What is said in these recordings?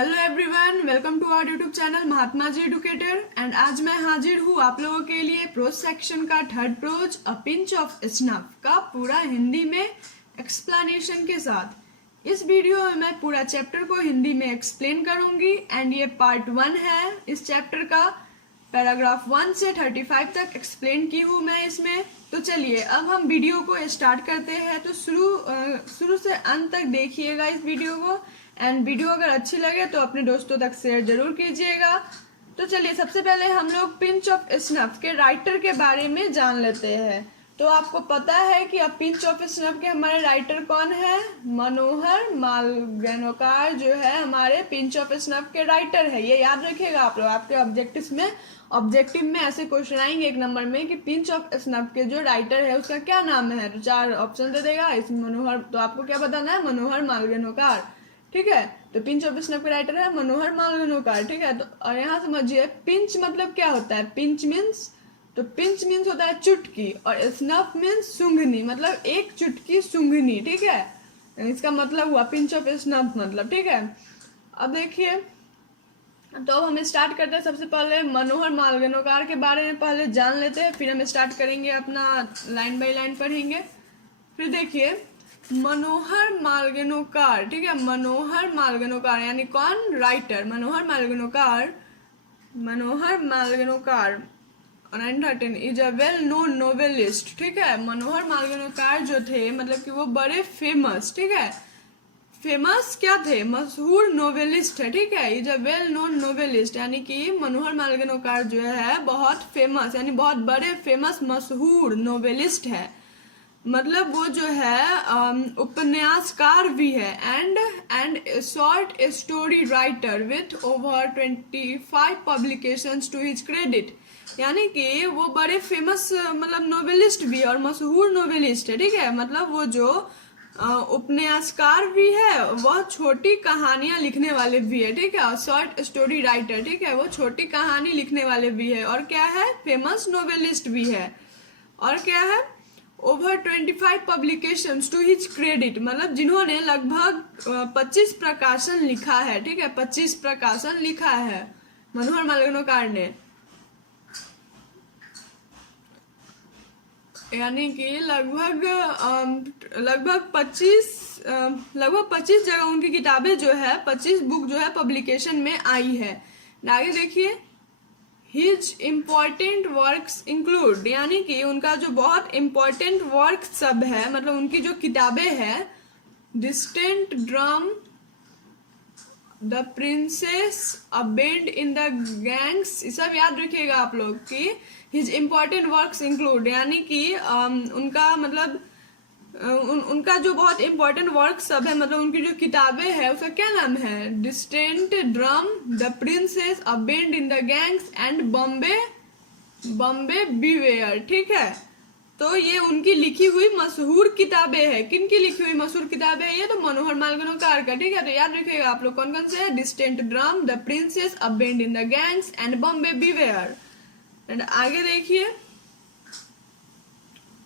Hello everyone, welcome to our YouTube channel Mahatma ji educator. And आज मैं हाजिर हूँ आप लोगों के लिए प्रोज सेक्शन का third prose a pinch of snuff का पूरा हिंदी में एक्सप्लेनेशन के साथ। इस वीडियो में मैं पूरा चैप्टर को हिंदी में एक्सप्लेन करूंगी एंड ये पार्ट 1 है इस चैप्टर का। पैराग्राफ 1 से 35 तक एक्सप्लेन की हूँ मैं इसमें। तो चलिए अब हम वीडियो को स्टार्ट करते हैं। तो शुरू से अंत तक देखिएगा इस वीडियो को एंड वीडियो अगर अच्छी लगे तो अपने दोस्तों तक शेयर जरूर कीजिएगा। तो चलिए सबसे पहले हम लोग पिंच ऑफ स्नफ के राइटर के बारे में जान लेते हैं। तो आपको पता है कि अब पिंच ऑफ स्नफ के हमारे राइटर कौन है? मनोहर मालगुनकार जो है हमारे पिंच ऑफ स्नफ के राइटर है। ये याद रखिएगा आप लोग, आपके ऑब्जेक्टिव में ऐसे क्वेश्चन आएंगे एक नंबर में कि पिंच ऑफ स्नफ के जो राइटर है उसका क्या नाम है। तो 4 ऑप्शन दे देगा इसमें मनोहर, तो आपको क्या बताना है? मनोहर मालगुनकार। ठीक है, तो पिंच ऑफ स्नफ के राइटर है मनोहर मालगुनकार। ठीक है, तो और यहाँ समझिए पिंच मतलब क्या होता है। पिंच मीन्स, तो पिंच मीन्स होता है चुटकी और स्नफ मीन्स सूंघनी, मतलब एक चुटकी सूंघनी। ठीक है, इसका मतलब हुआ पिंच ऑफ स्नफ मतलब। ठीक है, अब देखिए तो अब हम स्टार्ट करते हैं। सबसे पहले मनोहर मालगुनकार के बारे में पहले जान लेते हैं, फिर हम स्टार्ट करेंगे अपना लाइन बाय लाइन पढ़ेंगे। फिर देखिए मनोहर मालगुनकार, ठीक है, मनोहर मालगुनकार यानी कौन? Writer Manohar Malgonkar. Manohar Malgonkar 1913 is a well known novelist. ठीक है, मनोहर मालगुनकार जो थे मतलब कि वो बड़े फेमस, ठीक है, फेमस क्या थे? मशहूर नोवेलिस्ट है। ठीक है, is a well known novelist यानी कि मनोहर मालगुनकार जो है बहुत फेमस यानी बहुत बड़े फेमस मशहूर नोवेलिस्ट है। मतलब वो जो है उपन्यासकार भी है and short story writer with over 25 publications to his credit. यानी कि वो बड़े फेमस मतलब नोवेलिस्ट भी है और मशहूर नोवेलिस्ट है। ठीक है, मतलब वो जो उपन्यासकार भी है, वह छोटी कहानियां लिखने वाले भी है। ठीक है, और शॉर्ट स्टोरी राइटर, ठीक है, वो छोटी कहानी लिखने वाले भी है और क्या है? फेमस नोवेलिस्ट भी है। और क्या है? Over 25 publications to his credit, मतलब जिन्होंने लगभग 25 प्रकाशन लिखा है। ठीक है, 25 प्रकाशन लिखा है मनोहर मालगुनकार ने। यानी कि लगभग 25 जगह उनकी किताबें जो है 25 बुक जो है पब्लिकेशन में आई है। आगे देखिए हिज इम्पॉर्टेंट वर्क्स इंक्लूड, यानी कि उनका जो बहुत इम्पोर्टेंट वर्क सब है मतलब उनकी जो किताबें हैं, distant drum, the princess, a bend in the gangs, ये सब याद रखिएगा आप लोग कि हिज इम्पॉर्टेंट वर्क्स इंक्लूड यानी कि उनका मतलब उनका जो बहुत इम्पोर्टेंट वर्क सब है मतलब उनकी जो किताबें है उसका क्या नाम है? Distant drum, the princess, a bend in the gangs and Bombay beware. ठीक है, तो ये उनकी लिखी हुई मशहूर किताबें हैं। किन की लिखी हुई मशहूर किताबें है ये? तो मनोहर मालगुनकार का। ठीक है, तो याद रखिएगा आप लोग कौन कौन से है? Distant drum, the princess, a bend in the gangs and Bombay beware. And आगे देखिए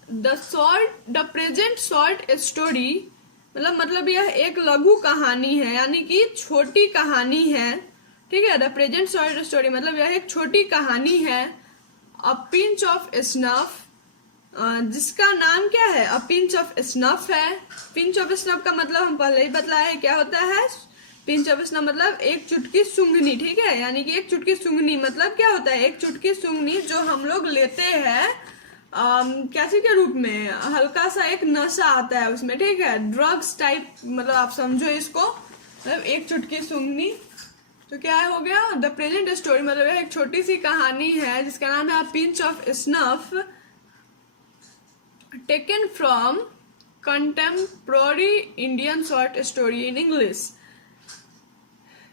द प्रेजेंट शॉर्ट स्टोरी, मतलब यह एक लघु कहानी है यानी कि छोटी कहानी है। ठीक है, द प्रेजेंट शॉर्ट स्टोरी मतलब यह एक छोटी कहानी है। अ पिंच ऑफ स्नफ, जिसका नाम क्या है? अ पिंच ऑफ स्नफ है। पिंच ऑफ स्नफ का मतलब हम पहले ही बतलाया है क्या होता है। पिंच ऑफ स्नफ मतलब एक चुटकी सूंघनी। ठीक है, यानी कि एक चुटकी सूंघनी मतलब क्या होता है? एक चुटकी सूंघनी जो हम लोग लेते हैं कैसे के रूप में, हल्का सा एक नशा आता है उसमें। ठीक है, ड्रग्स टाइप, मतलब आप समझो इसको, मतलब एक चुटकी सूंघनी। तो क्या हो गया? द प्रेजेंट स्टोरी मतलब एक छोटी सी कहानी है जिसका नाम है pinch of snuff, taken from contemporary Indian short story in English.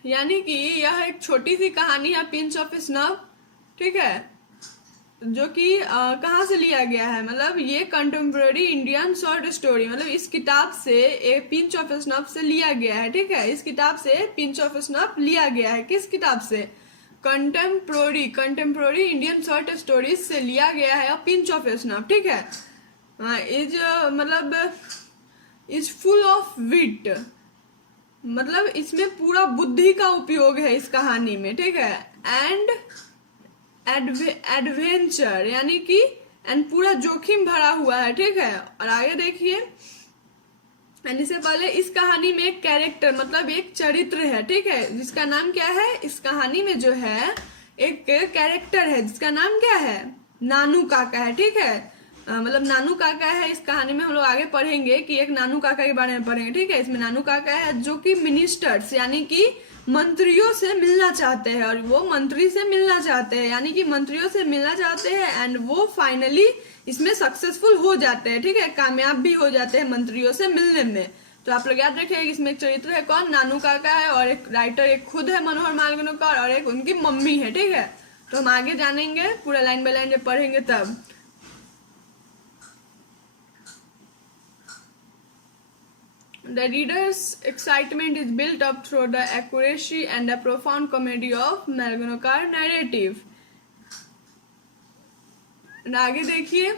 यानी कि यह एक छोटी सी कहानी है पिंच ऑफ स्नफ, ठीक है, जो कि कहाँ से लिया गया है? मतलब ये कंटेम्प्रेरी इंडियन शॉर्ट स्टोरी मतलब इस किताब से एक पिंच ऑफ स्नफ से लिया गया है। ठीक है, इस किताब से पिंच ऑफ स्नफ लिया गया है। किस किताब से? कंटेम्प्रोरी इंडियन शॉर्ट स्टोरीज से लिया गया है पिंच ऑफ स्नफ। ठीक है, इज मतलब इज फुल ऑफ विट, मतलब इसमें पूरा बुद्धि का उपयोग है इस कहानी में, ठीक है। एंड एडवेंचर यानी कि एंड पूरा जोखिम भरा हुआ है, ठीक है। और आगे देखिए, एंड इससे पहले इस कहानी में एक कैरेक्टर मतलब एक चरित्र है, ठीक है, जिसका नाम क्या है, इस कहानी में जो है एक कैरेक्टर है जिसका नाम क्या है, नानू काका है, ठीक है। मतलब नानू काका है इस कहानी में। हम लोग आगे पढ़ेंगे कि एक नानू काका के बारे में पढ़ेंगे, ठीक है। इसमें नानू काका है जो कि मिनिस्टर्स यानी कि मंत्रियों से मिलना चाहते हैं, और वो मंत्री से मिलना चाहते हैं यानी कि मंत्रियों से मिलना चाहते हैं, एंड वो फाइनली इसमें सक्सेसफुल हो जाते हैं, ठीक है, कामयाब भी हो जाते हैं मंत्रियों से मिलने में। तो आप लोग याद रखिए इसमें एक चरित्र है कौन, नानू काका है, और एक राइटर एक खुद है मनोहर मालगुणकर, और एक उनकी मम्मी है, ठीक है। तो हम आगे जानेंगे पूरा लाइन बाय लाइन जब पढ़ेंगे तब। The reader's excitement is built up through the accuracy and the profound comedy of Malgunokar narrative. आगे देखिए,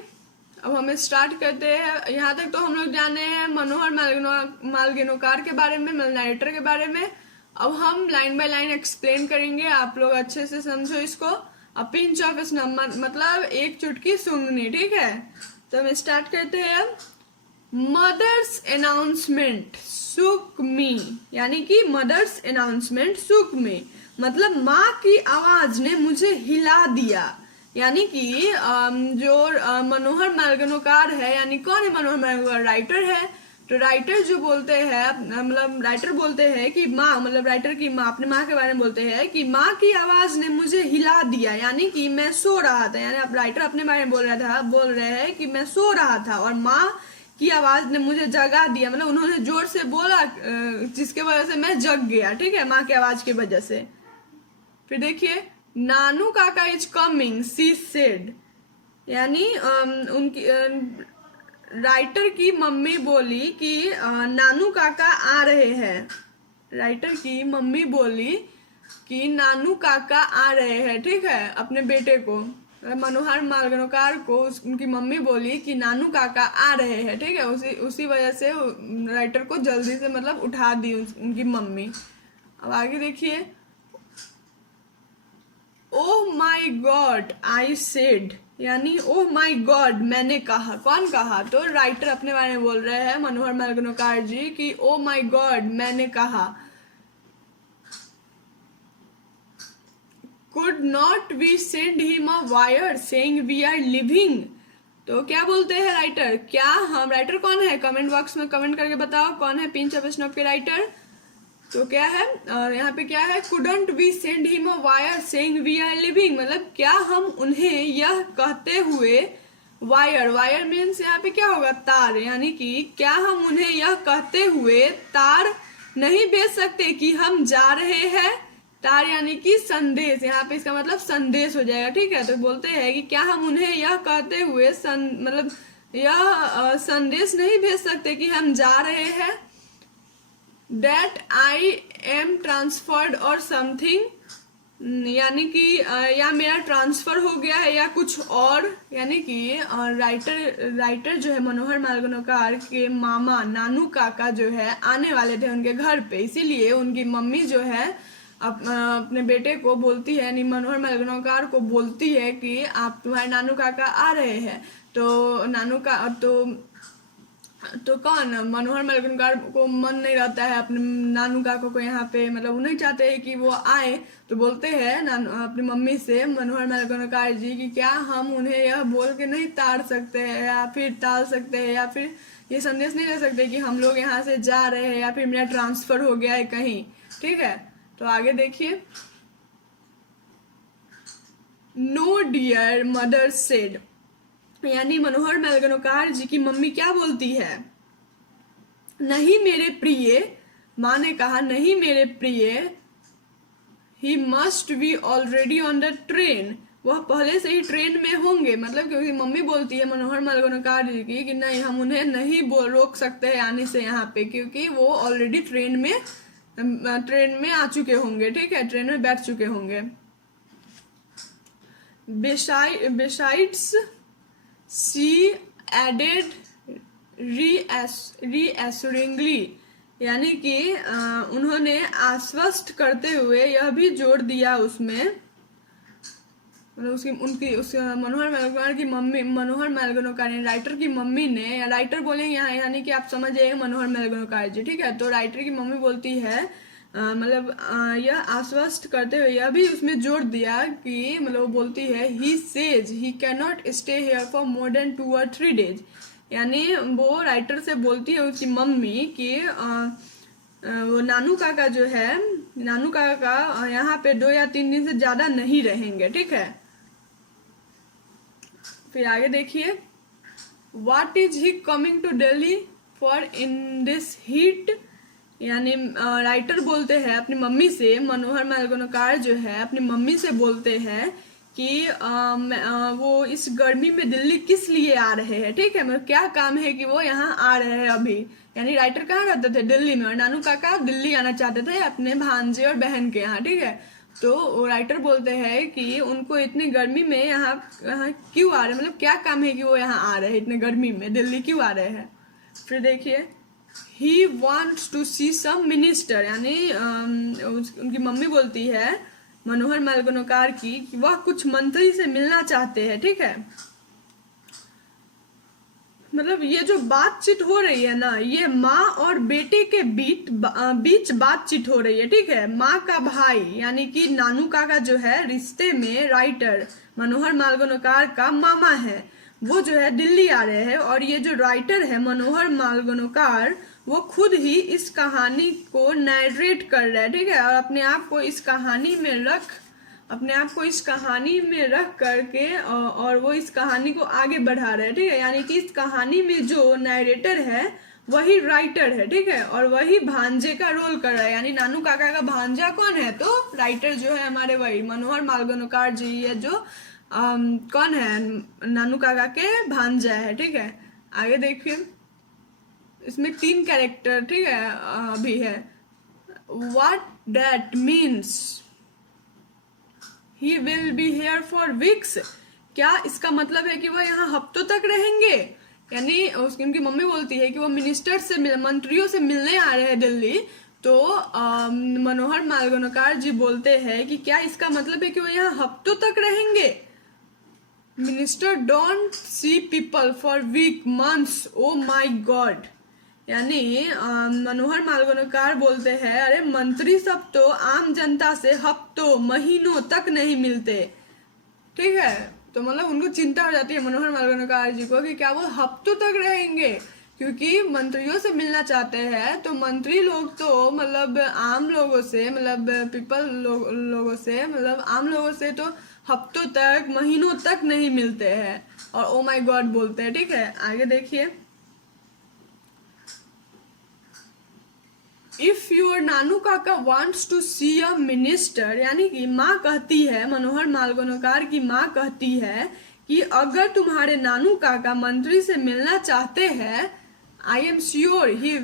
अब हमें स्टार्ट करते हैं। यहाँ तक तो हम लोग जाने हैं मनोहर मालगुणकर के बारे में, नरेटर के बारे में। अब हम लाइन बाय लाइन एक्सप्लेन करेंगे, आप लोग अच्छे से समझो इसको। अ पिंच ऑफ स्नफ मतलब एक चुटकी सूंघनी, ठीक है। तो हम स्टार्ट करते हैं अब। मदर्स अनाउंसमेंट सुक मी यानी कि मदर्स अनाउंसमेंट सुक मी मतलब माँ की आवाज ने मुझे हिला दिया। यानी कि जो मनोहर मालगुणकर है, यानी कौन है मनोहर मालगुणकर, राइटर है। तो राइटर जो बोलते हैं, मतलब राइटर बोलते हैं कि माँ, मतलब राइटर की माँ अपने माँ के बारे में बोलते हैं कि माँ की आवाज ने मुझे हिला दिया, यानी कि मैं सो रहा था। यानी अब राइटर अपने बारे में बोल रहे हैं कि मैं सो रहा था और माँ की आवाज ने मुझे जगा दिया, मतलब उन्होंने जोर से बोला जिसके वजह से मैं जग गया, ठीक है, माँ की आवाज की वजह से। फिर देखिए, नानू काका इज कमिंग सी सेड, यानी उनकी राइटर की मम्मी बोली कि नानू काका आ रहे हैं। राइटर की मम्मी बोली कि नानू काका आ रहे हैं, ठीक है, अपने बेटे को, मनोहर मालगुणकर को उनकी मम्मी बोली कि नानू काका आ रहे हैं, ठीक है। उसी वजह से राइटर को जल्दी से मतलब उठा दी उनकी मम्मी। अब आगे देखिए, ओह माई गॉड आई सेड, यानी ओह माई गॉड मैंने कहा। कौन कहा, तो राइटर अपने बारे में बोल रहे हैं मनोहर मालगुणकर जी कि ओह माई गॉड मैंने कहा। Could not we send him a wire saying we are leaving? तो क्या बोलते हैं राइटर, क्या हम, राइटर कौन है, कमेंट बॉक्स में कमेंट करके बताओ कौन है पिंच ऑफ स्नफ के राइटर। तो क्या है, यहाँ पे क्या है, couldn't we send him a wire saying we are leaving, मतलब क्या हम उन्हें यह कहते हुए, वायर, वायर मीन्स यहाँ पे क्या होगा, तार, यानी कि क्या हम उन्हें यह कहते हुए तार नहीं भेज सकते कि हम जा रहे हैं। तार यानी कि संदेश, यहाँ पे इसका मतलब संदेश हो जाएगा, ठीक है। तो बोलते हैं कि क्या हम उन्हें यह कहते हुए मतलब यह संदेश नहीं भेज सकते कि हम जा रहे हैं, दैट आई एम ट्रांसफर्ड और समथिंग, यानी कि या मेरा ट्रांसफर हो गया है या कुछ और। यानी कि राइटर जो है मनोहर मालगुणकर के मामा नानू काका जो है आने वाले थे उनके घर पे, इसीलिए उनकी मम्मी जो है अपने बेटे को बोलती है, यानी मनोहर मालगुणकर को बोलती है कि आप, तुम्हारे नानू काका आ रहे हैं। तो नानू का तो कौन, मनोहर मालगुणकर को मन नहीं रहता है अपने नानू काका को यहाँ पे, मतलब वो नहीं चाहते हैं कि वो आए। तो बोलते हैं अपनी मम्मी से मनोहर मालगुणकर जी कि क्या हम उन्हें यह बोल के नहीं ताड़ सकते हैं या फिर टाल सकते हैं या फिर ये संदेश नहीं दे सकते कि हम लोग यहाँ से जा रहे हैं या फिर मेरा ट्रांसफर हो गया है कहीं, ठीक है। तो आगे देखिए, नो डियर मदर सेड, यानी मनोहर मालगुणकर जी की मम्मी क्या बोलती है, नहीं मेरे प्रिय, माँ ने कहा नहीं मेरे प्रिय, he must be already on the train, वह पहले से ही ट्रेन में होंगे। मतलब क्योंकि मम्मी बोलती है मनोहर मालगुणकर जी की कि नहीं, हम उन्हें नहीं रोक सकते हैं आने से यहाँ पे, क्योंकि वो ऑलरेडी ट्रेन में आ चुके होंगे, ठीक है, ट्रेन में बैठ चुके होंगे। Besides, she added reassuringly, यानी कि उन्होंने आश्वस्त करते हुए यह भी जोर दिया उसमें, मतलब उसकी उनकी उस मनोहर मालगुनकार की मम्मी, मनोहर मालगुनकार राइटर की मम्मी ने, या राइटर बोलेंगे यहाँ, यानी कि आप समझ जाइए मनोहर मालगुनकार जी, ठीक है। तो राइटर की मम्मी बोलती है मतलब यह आश्वस्त करते हुए यह भी उसमें जोर दिया कि मतलब वो बोलती है he says he can not stay here for more than 2 or 3 days। यानी वो राइटर से बोलती है उसकी मम्मी कि वो नानू काका जो है, नानू काका यहाँ पे 2 या 3 दिन से ज़्यादा नहीं रहेंगे, ठीक है। फिर आगे देखिए, what is he coming to Delhi for in this heat. यानी राइटर बोलते हैं अपनी मम्मी से, मनोहर मालगुनकार जो है अपनी मम्मी से बोलते हैं कि वो इस गर्मी में दिल्ली किस लिए आ रहे हैं, ठीक है, मतलब क्या काम है कि वो यहाँ आ रहे हैं अभी। यानी राइटर कहाँ रहते थे, दिल्ली में, और नानू काका दिल्ली आना चाहते थे अपने भांजे और बहन के यहाँ, ठीक है। तो राइटर बोलते हैं कि उनको इतनी गर्मी में यहाँ यहाँ क्यों आ रहे हैं, मतलब क्या काम है कि वो यहाँ आ रहे हैं इतने गर्मी में, दिल्ली क्यों आ रहे हैं। फिर देखिए, he wants to see some minister. यानी उनकी मम्मी बोलती है मनोहर मालगुनकार की कि वह कुछ मंत्री से मिलना चाहते हैं, ठीक है। मतलब ये जो बातचीत हो रही है ना, ये माँ और बेटे के बीच बातचीत हो रही है, ठीक है। माँ का भाई यानी कि नानू काका जो है रिश्ते में राइटर मनोहर मालगुनकार का मामा है, वो जो है दिल्ली आ रहे हैं, और ये जो राइटर है मनोहर मालगुनकार वो खुद ही इस कहानी को नैरेट कर रहा है, ठीक है, और अपने आप को इस कहानी में रख करके और वो इस कहानी को आगे बढ़ा रहे हैं, ठीक है। यानी कि इस कहानी में जो नैरेटर है वही राइटर है, ठीक है, और वही भांजे का रोल कर रहा है। यानी नानू काका का भांजा कौन है, तो राइटर जो है हमारे वही मनोहर मालगुनकार जी है, जो कौन है, नानू काका के भांजा है, ठीक है। आगे देखिए, इसमें 3 कैरेक्टर, ठीक है, अभी है। What that means he will be here for weeks. क्या इसका मतलब है कि वह यहाँ हफ्तों तक रहेंगे। यानी उनकी मम्मी बोलती है कि वो मिनिस्टर से मंत्रियों से मिलने आ रहे हैं दिल्ली। तो मनोहर मालगुनकार जी बोलते हैं कि क्या इसका मतलब है कि वो यहाँ हफ्तों तक रहेंगे। Minister don't see people for week months, oh my god. यानी मनोहर मालगुनकार बोलते हैं अरे मंत्री सब तो आम जनता से हफ्तों महीनों तक नहीं मिलते, ठीक है। तो मतलब उनको चिंता हो जाती है मनोहर मालगुनकार जी को कि क्या वो हफ्तों तक रहेंगे, क्योंकि मंत्रियों से मिलना चाहते हैं। तो मंत्री लोग तो मतलब आम लोगों से, मतलब लोगों से, मतलब आम लोगों से तो हफ्तों तक महीनों तक नहीं मिलते हैं, और ओ माय गॉड बोलते हैं, ठीक है। आगे देखिए, if your Nanu Kaka wants to see a minister. यानी कि माँ कहती है, मनोहर मालगुनकार की माँ कहती है कि अगर तुम्हारे नानू काका मंत्री से मिलना चाहते हैं, I am sure he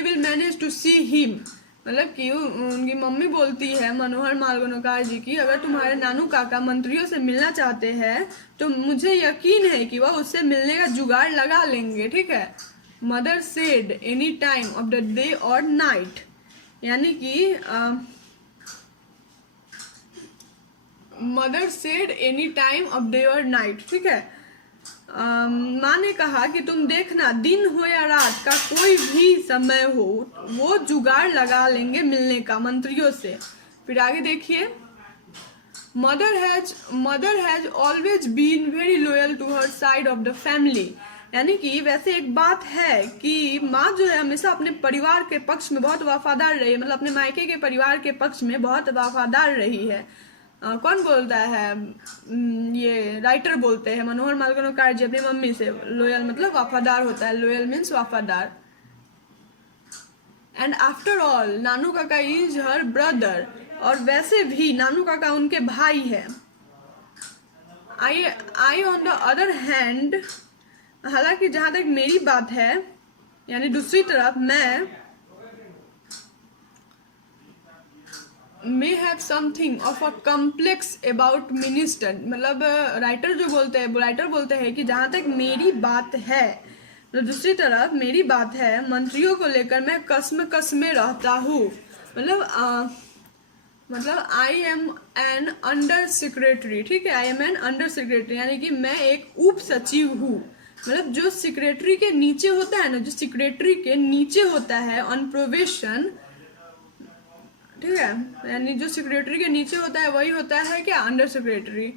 will manage to see him. मतलब कि उनकी मम्मी बोलती है मनोहर मालगुनकार जी की, अगर तुम्हारे नानू काका मंत्रियों से मिलना चाहते हैं तो मुझे यकीन है कि वह उससे मिलने का जुगाड़ लगा लेंगे, ठीक है। Mother said any time of the day और नाइट। यानी कि mother said any time of day और नाइट, ठीक है। माँ ने कहा कि तुम देखना दिन हो या रात का कोई भी समय हो, वो जुगाड़ लगा लेंगे मिलने का मंत्रियों से। फिर आगे देखिए, mother has always been very loyal to her side of the family. यानी कि वैसे एक बात है कि माँ जो है हमेशा अपने परिवार के पक्ष में बहुत वफादार रही है, मतलब अपने मायके के परिवार के पक्ष में बहुत वफादार रही है। कौन बोलता है, ये राइटर बोलते हैं मनोहर मालगुनकार जी अपनी मम्मी से। लॉयल मतलब वफादार होता है, लॉयल मीन्स वफादार। एंड आफ्टर ऑल नानू काका इज हर ब्रदर। और वैसे भी नानू काका उनके भाई है। आई ऑन द अदर हैंड, हालांकि जहां तक मेरी बात है, यानी दूसरी तरफ मैं may have something of a complex about minister। मतलब राइटर बोलते हैं कि जहां तक मेरी बात है, तो दूसरी तरफ मेरी बात है, मंत्रियों को लेकर मैं कसम कसमे रहता हूँ। मतलब I am an under secretary, ठीक है, I am an under secretary, यानी कि मैं एक उप सचिव हूँ। मतलब जो सेक्रेटरी के नीचे होता है ना, जो सेक्रेटरी के नीचे होता है ऑन प्रोवेशन, ठीक है, यानी जो सेक्रेटरी के नीचे होता है वही होता है क्या, अंडर सेक्रेटरी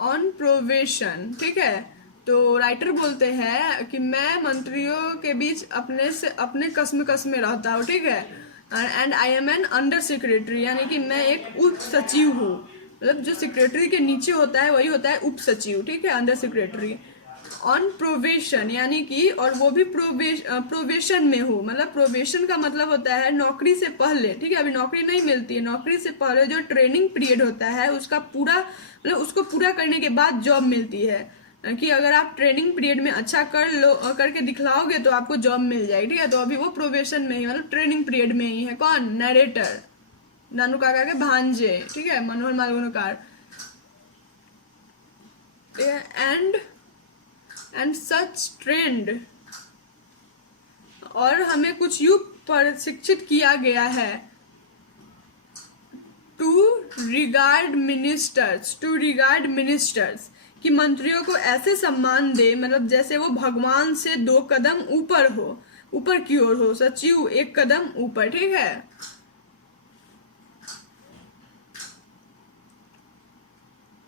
ऑन प्रोवेशन, ठीक है। तो राइटर बोलते हैं कि मैं मंत्रियों के बीच अपने कसम कसमे रहता हूँ, ठीक है। And I am an under secretary, यानी कि मैं एक उप सचिव हूँ। मतलब जो सेक्रेटरी के नीचे होता है वही होता है उप सचिव, ठीक है, अंडर सेक्रेटरी ऑन प्रोवेशन, यानी कि और वो भी प्रोवेशन में हो। मतलब प्रोवेशन का मतलब होता है नौकरी से पहले, ठीक है, अभी नौकरी नहीं मिलती है, नौकरी से पहले जो ट्रेनिंग पीरियड होता है उसका पूरा, मतलब उसको पूरा करने के बाद जॉब मिलती है। कि अगर आप ट्रेनिंग पीरियड में अच्छा करके दिखलाओगे तो आपको जॉब मिल जाएगी, ठीक है। तो अभी वो प्रोवेशन में ही, मतलब ट्रेनिंग पीरियड में ही है। कौन, नरेटर, नानू काका के भांजे, ठीक है, मनोहर मालगुणकार। एंड सच ट्रेंड, और हमें कुछ युग प्रशिक्षित किया गया है टू रिगार्ड मिनिस्टर्स, कि मंत्रियों को ऐसे सम्मान दे, मतलब जैसे वो भगवान से 2 कदम ऊपर हो, ऊपर की ओर हो, सचिव 1 कदम ऊपर, ठीक है।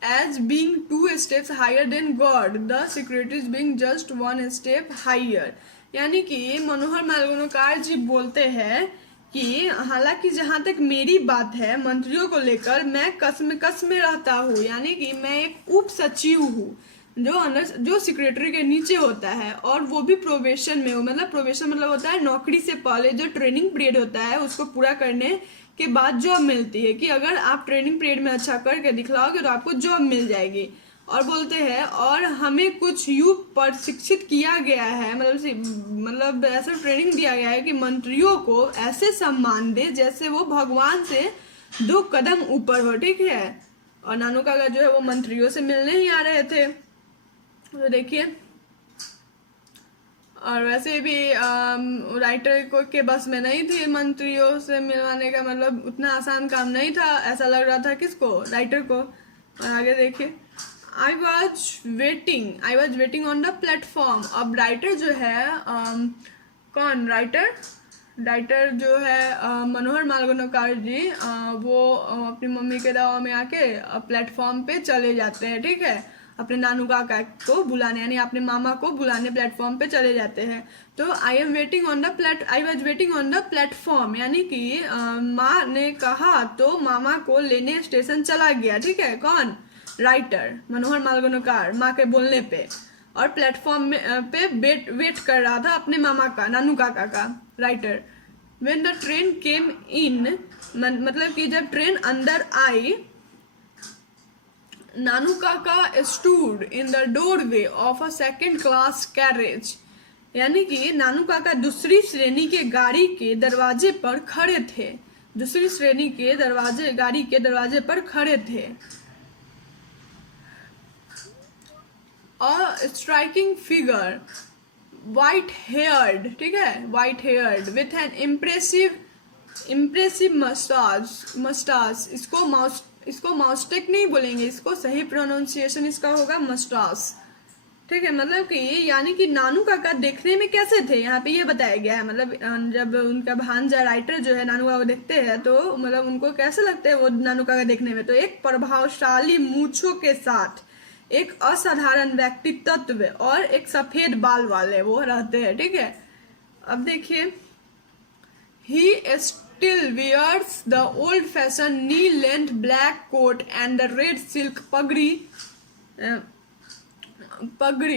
As being 2 steps higher than God, the secretaries being just 1 step higher, यानी कि मनोहर मालगुणकार जी बोलते हैं कि हालांकि जहां तक मेरी बात है मंत्रियों को लेकर मैं कसम में रहता हूँ, यानी कि मैं एक उप सचिव हूँ जो सेक्रेटरी के नीचे होता है, और वो भी प्रोबेशन में हो। मतलब प्रोबेशन मतलब होता है नौकरी से पहले जो ट्रेनिंग पीरियड होता है उसको पूरा करने के बाद जॉब मिलती है, कि अगर आप ट्रेनिंग पीरियड में अच्छा करके दिखलाओगे तो आपको जॉब मिल जाएगी। और बोलते हैं और हमें कुछ युग प्रशिक्षित किया गया है, मतलब ऐसा ट्रेनिंग दिया गया है कि मंत्रियों को ऐसे सम्मान दे जैसे वो भगवान से 2 कदम ऊपर हो, ठीक है। और नानू काका जो है वो मंत्रियों से मिलने ही आ रहे थे, तो देखिए। और वैसे भी राइटर को के बस में नहीं थी मंत्रियों से मिलवाने का, मतलब उतना आसान काम नहीं था, ऐसा लग रहा था किसको, राइटर को। और आगे देखिए, I was waiting on the platform. अब राइटर जो है कौन, राइटर जो है मनोहर मालगुणकार जी, वो अपनी मम्मी के दवा में आके प्लेटफॉर्म पे चले जाते हैं, ठीक है, अपने नानू काका को बुलाने, यानी अपने मामा को बुलाने प्लेटफॉर्म पे चले जाते हैं। तो I was waiting on the platform, यानी कि माँ ने कहा तो मामा को लेने स्टेशन चला गया, ठीक है। कौन, राइटर मनोहर मालगुणकार, माँ के बोलने पे, और प्लेटफॉर्म पे वेट कर रहा था अपने मामा का, नानू काका का, राइटर। व्हेन द ट्रेन केम इन, मतलब कि जब ट्रेन अंदर आई, नानू काका stood in the doorway of a 2nd class carriage, यानी कि नानू काका दूसरी श्रेणी के गाड़ी के दरवाजे पर खड़े थे, दूसरी श्रेणी के गाड़ी के दरवाजे पर खड़े थे। A striking figure, white haired, ठीक है, white haired with an impressive mustache, इसको माउस्टेक नहीं बोलेंगे, इसको सही प्रोनाउंसिएशन इसका होगा मस्टास, ठीक है। मतलब कि यानी कि नानू काका देखने में कैसे थे, यहाँ पे ये बताया गया है। मतलब जब उनका भांजा राइटर जो है नानू काका को देखते हैं तो मतलब उनको कैसे लगते हैं वो नानू काका देखने में, तो एक प्रभावशाली मूंछों के साथ, एक असाधारण व्यक्तित्व और एक सफेद बाल वाले वो रहते हैं, ठीक है। अब देखिए, he still wears the old fashion knee length black coat and the red silk pagri,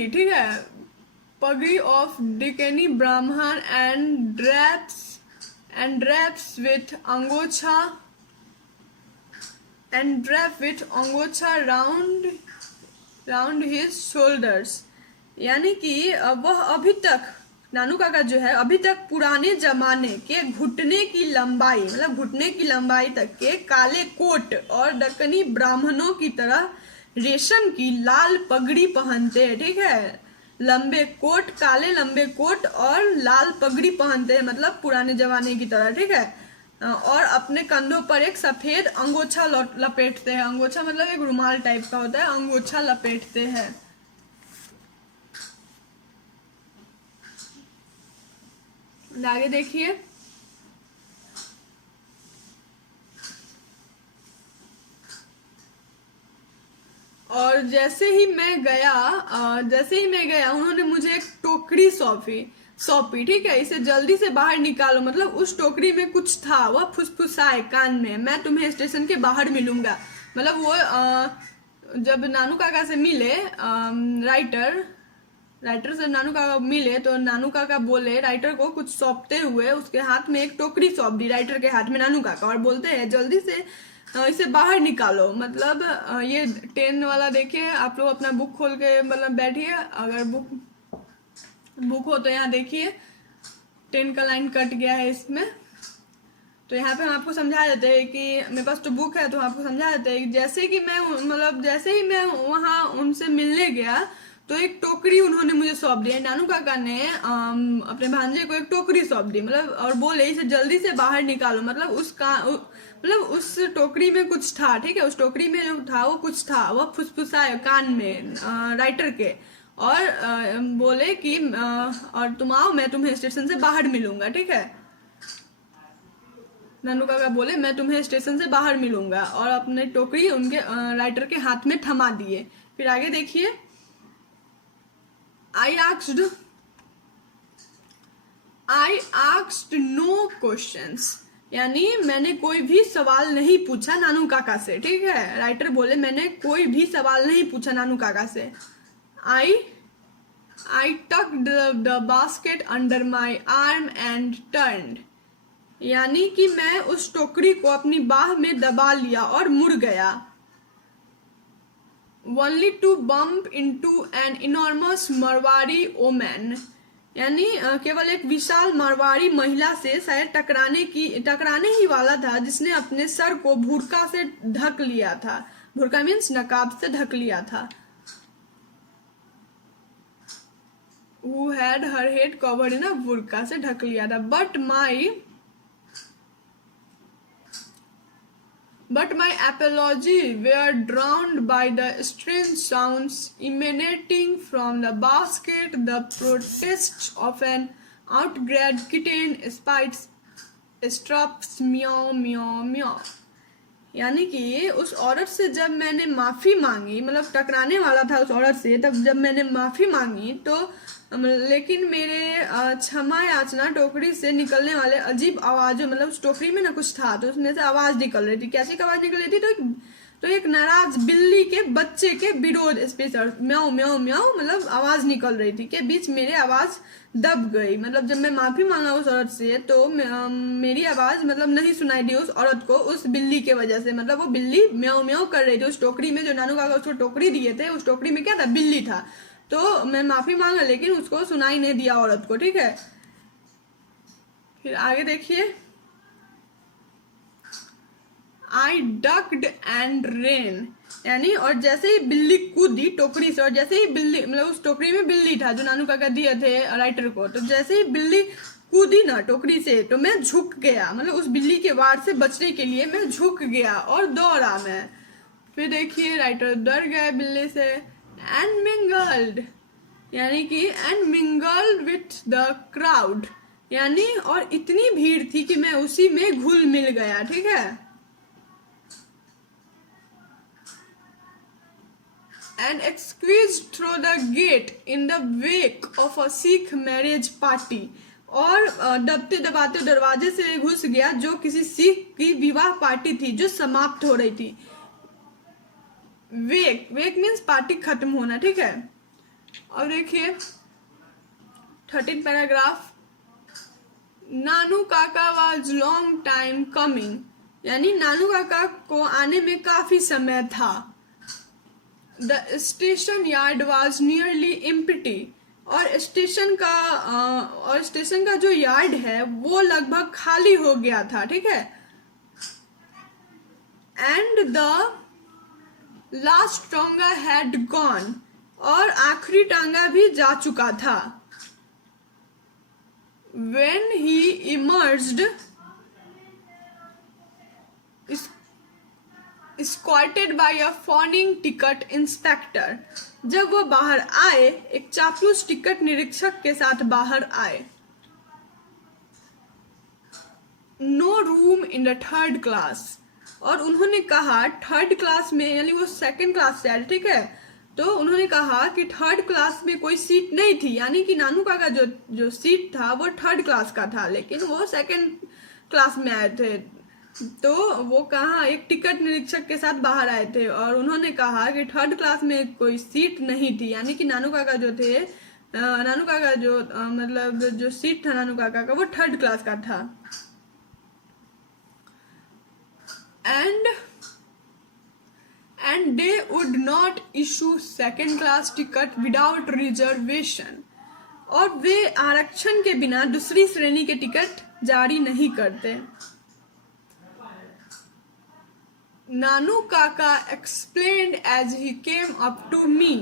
ठीक है, pagri of Deccani Brahmin and drapes with angocha round his shoulders, यानी कि वह अभी तक, नानू काका जो है अभी तक पुराने जमाने के घुटने की लंबाई, मतलब घुटने की लंबाई तक के काले कोट और दक्कनी ब्राह्मणों की तरह रेशम की लाल पगड़ी पहनते हैं, ठीक है। लंबे कोट, काले लंबे कोट और लाल पगड़ी पहनते हैं, मतलब पुराने जमाने की तरह, ठीक है। और अपने कंधों पर एक सफेद अंगोछा लपेटते हैं। अंगोछा मतलब एक रुमाल टाइप का होता है, अंगोछा लपेटते हैं। आगे देखिए, और जैसे ही मैं गया उन्होंने मुझे एक टोकरी सौंपी, ठीक है। इसे जल्दी से बाहर निकालो, मतलब उस टोकरी में कुछ था। वह फुसफुसाए कान में, मैं तुम्हें स्टेशन के बाहर मिलूंगा। मतलब वो जब नानू काका से मिले, राइटर से नानू काका मिले, तो नानू काका बोले राइटर को कुछ सौंपते हुए, उसके हाथ में एक टोकरी सौंप दी राइटर के हाथ में नानू काका, और बोलते हैं जल्दी से इसे बाहर निकालो। मतलब ये 10 वाला देखिए, आप लोग अपना बुक खोल के मतलब बैठिए, अगर बुक हो तो यहाँ देखिए 10 का लाइन कट गया है इसमें। तो यहाँ पे हम आपको समझा देते हैं कि मेरे पास तो बुक है, तो आपको समझा देते हैं कि जैसे ही मैं वहाँ उनसे मिलने गया, तो एक टोकरी उन्होंने मुझे सौंप दिया। नानू काका ने अपने भांजे को एक टोकरी सौंप दी, मतलब, और बोले इसे जल्दी से बाहर निकालो। मतलब मतलब उस टोकरी में कुछ था, ठीक है। उस टोकरी में जो था वो कुछ था, वह फुसफुसाए कान में राइटर के, और बोले कि और तुम आओ, मैं तुम्हें स्टेशन से बाहर मिलूंगा, ठीक है। नानू काका बोले मैं तुम्हें स्टेशन से बाहर मिलूंगा, और अपने टोकरी उनके राइटर के हाथ में थमा दिए। फिर आगे देखिए, आई आस्क्ड नो क्वेश्चंस, यानी मैंने कोई भी सवाल नहीं पूछा नानू काका से, ठीक है। राइटर बोले मैंने कोई भी सवाल नहीं पूछा नानू काका से। आई टक the basket under my arm and turned, यानी कि मैं उस टोकरी को अपनी बाह में दबा लिया और मुड़ गया। Only to bump into an enormous Marwari woman, यानी केवल एक विशाल मारवाड़ी महिला से शायद टकराने ही वाला था, जिसने अपने सर को भुरका से ढक लिया था। भुरका मीन्स नकाब से ढक लिया था। Who had her head covered in a burqa, से ढक लिया था। But my apology were drowned by the strange sounds emanating from the basket, the protests of an outbred kitten, spites, straps, meow, meow, meow। यानी कि उस औरत से जब मैंने माफ़ी मांगी, मतलब टकराने वाला था उस औरत से, तब जब मैंने माफ़ी मांगी तो लेकिन मेरे क्षमा याचना टोकरी से निकलने वाले अजीब आवाज़ों, मतलब उस टोकरी में ना कुछ था, तो उसमें से आवाज़ निकल रही थी। कैसी आवाज़ निकल रही थी? तो एक नाराज बिल्ली के बच्चे के विरोध, स्पेशल म्याऊ म्याऊ म्याऊ, मतलब आवाज़ निकल रही थी के बीच मेरी आवाज़ दब गई। मतलब जब मैं माफ़ी मांगा उस औरत से, तो मेरी आवाज़ मतलब नहीं सुनाई दी उस औरत को, उस बिल्ली के वजह से। मतलब वो बिल्ली म्याऊ म्याऊ कर रही थी उस टोकरी में, जो नानू काका उसको टोकरी दिए थे, उस टोकरी में क्या था? बिल्ली था। तो मैं माफ़ी मांगा, लेकिन उसको सुनाई नहीं दिया औरत को, ठीक है। फिर आगे देखिए, आई डक्ड एंड रेन, यानी और जैसे ही बिल्ली कूदी टोकरी से, और जैसे ही बिल्ली, मतलब उस टोकरी में बिल्ली था जो नानू काका दिए थे राइटर को, तो जैसे ही बिल्ली कूदी ना टोकरी से, तो मैं झुक गया। मतलब उस बिल्ली के वार से बचने के लिए मैं झुक गया और दौड़ा मैं। फिर देखिए, राइटर डर गए बिल्ली से। एंड मिंगल्ड, यानी कि and mingled with the crowd, यानी और इतनी भीड़ थी कि मैं उसी में घुल मिल गया, ठीक है। And squeezed through the gate in the wake of a Sikh marriage party, और दबते दबाते दरवाजे से घुस गया जो किसी सिख की विवाह पार्टी थी जो समाप्त हो रही थी। वेक मीन्स पार्टी खत्म होना, ठीक है। और देखिए 13 पैराग्राफ, नानू काका वाज लॉन्ग टाइम कमिंग, यानी नानू काका को आने में काफी समय था। The station yard was nearly empty, और स्टेशन का जो यार्ड है वो लगभग खाली हो गया था, ठीक है। And the last tonga had gone, और आखिरी टांगा भी जा चुका था। When he emerged, escorted by a fawning ticket inspector, जब वो बाहर आए एक चापलूस टिकट निरीक्षक के साथ बाहर आए। No room in the third class, और उन्होंने कहा थर्ड क्लास में, यानी वो सेकंड क्लास से आए, ठीक है, तो उन्होंने कहा कि थर्ड क्लास में कोई सीट नहीं थी, यानी कि नानू का जो सीट था वो थर्ड क्लास का था, लेकिन वो सेकंड क्लास में आए थे। तो वो कहाँ एक टिकट निरीक्षक के साथ बाहर आए थे और उन्होंने कहा कि थर्ड क्लास में कोई सीट नहीं थी, यानी कि नानू काका जो थे, नानू काका जो मतलब जो सीट था नानू काका का वो थर्ड क्लास का था। and they would not issue second class ticket without reservation, और वे आरक्षण के बिना दूसरी श्रेणी के टिकट जारी नहीं करते। नानू काका explained as he came up to me,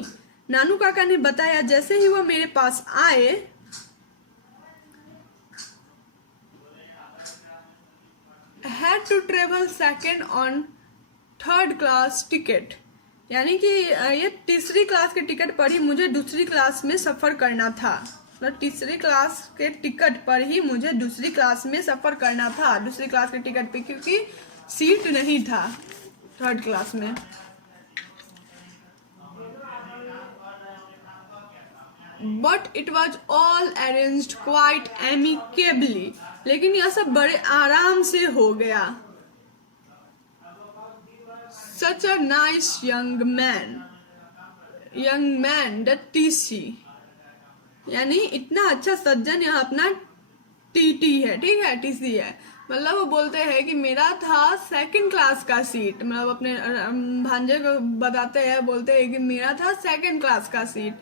नानू काका ने बताया जैसे ही वो मेरे पास आए। had to travel second on third class ticket, यानी कि ये तीसरी क्लास के टिकट पर ही मुझे दूसरी क्लास में सफ़र करना था। मतलब तीसरी क्लास के टिकट पर ही मुझे दूसरी क्लास में सफ़र करना था, दूसरी क्लास के टिकट पे, क्योंकि सीट नहीं था थर्ड क्लास में। But it was all arranged quite amicably, लेकिन यह सब बड़े आराम से हो गया। Such a nice young man the TC, यानी इतना अच्छा सज्जन यह अपना टीटी है, ठीक है, टीसी है। मतलब वो बोलते हैं कि मेरा था सेकंड क्लास का सीट, मतलब अपने भांजे को बताते हैं, बोलते हैं कि मेरा था सेकंड क्लास का सीट,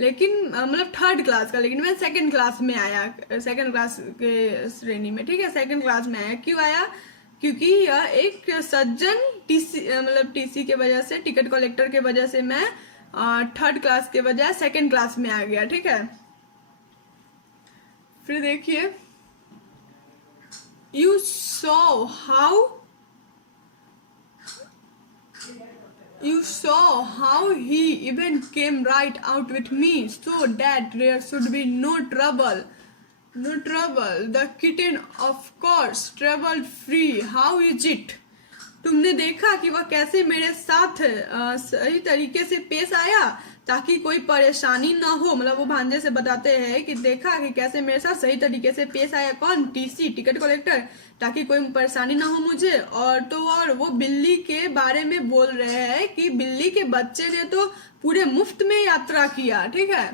लेकिन मतलब थर्ड क्लास का, लेकिन मैं सेकंड क्लास में आया, सेकंड क्लास के श्रेणी में, ठीक है, सेकंड क्लास में आया। क्यों आया? क्योंकि यह एक सज्जन टीसी, मतलब टीसी के वजह से, टिकट कलेक्टर के वजह से मैं थर्ड क्लास के बजाय सेकंड क्लास में आ गया, ठीक है। फिर देखिए, you saw how he even came right out with me so that there should be no trouble, the kitten of course traveled free, how is it? तुमने देखा कि वह कैसे मेरे साथ सही तरीके से पेश आया ताकि कोई परेशानी ना हो। मतलब वो भांजे से बताते हैं कि देखा कि कैसे मेरे साथ सही तरीके से पेश आया, कौन? टीसी, टिकट कलेक्टर, ताकि कोई परेशानी ना हो मुझे। और वो बिल्ली के बारे में बोल रहे हैं कि बिल्ली के बच्चे ने तो पूरे मुफ्त में यात्रा किया, ठीक है।